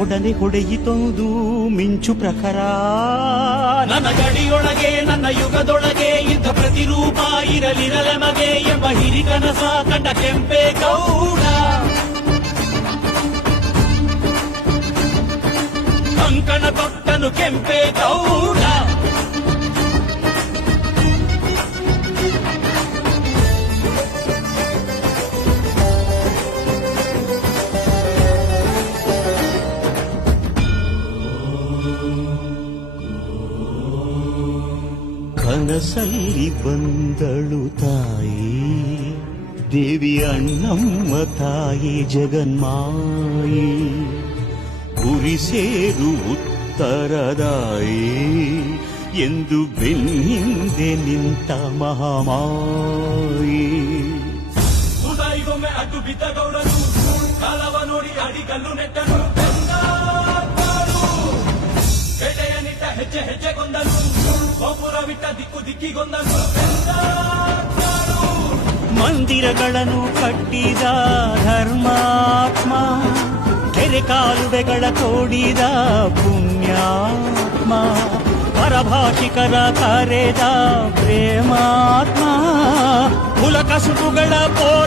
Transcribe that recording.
ಒಡನೆ ಹೊಡೆಯಿತೊಂದು ಮಿಂಚು ಪ್ರಖರ. ನನ್ನ ಗಡಿಯೊಳಗೆ, ನನ್ನ ಯುಗದೊಳಗೆ ಇದ್ದ ಪ್ರತಿರೂಪ ಇರಲಿರಲೆಮಗೆ ಎಂಬ ಹಿರಿಕನಸ ಕಂಡ ಕೆಂಪೆ ಗೌಡ. ಕಂಕಣ ಕೊಟ್ಟನು ಕೆಂಪೆ ಗೌಡ. ಕನಸಲ್ಲಿ ಬಂದಳು ತಾಯಿ ದೇವಿ ಅಣ್ಣಮ್ಮ ತಾಯಿ ಜಗನ್ಮಾಯಿ ಗುರಿ ಸೇರು ಉತ್ತರದಾಯಿ ಎಂದು ಬೆನ್ನಿಂದೆ ನಿಂತ ಮಹಾಮಾಯಿ ಉದಾರಿಗೊಮ್ಮೆ ಅಡ್ಡು ಬಿದ್ದ ಗೌಡನು ಕಾಲವ ನೋಡಿ ಅಡಿಗಲ್ಲು ನೆಟ್ಟನು ಬೆಂಗಾರು. ಹೆಡೆಯ ನಿಟ್ಟ ಹೆಜ್ಜೆ ಹೆಜ್ಜೆಗೊಂದನು ಗೋಪುರವಿಟ್ಟ ದಿಕ್ಕು ದಿಕ್ಕಿಗೊಂದನು ಬೆಂಗಾರು. ಮಂದಿರಗಳನ್ನು ಕಟ್ಟಿದ ಧರ್ಮಾತ್ಮ ಕೆರೆ ಕಾಲುವೆಗಳ ತೋಡಿದ ಪುಣ್ಯಾತ್ಮ ಪರಭಾಷಿಕರ ಕರೆದ ಪ್ರೇಮಾತ್ಮ ಕುಲ ಕಸುಬುಗಳ ಪೋ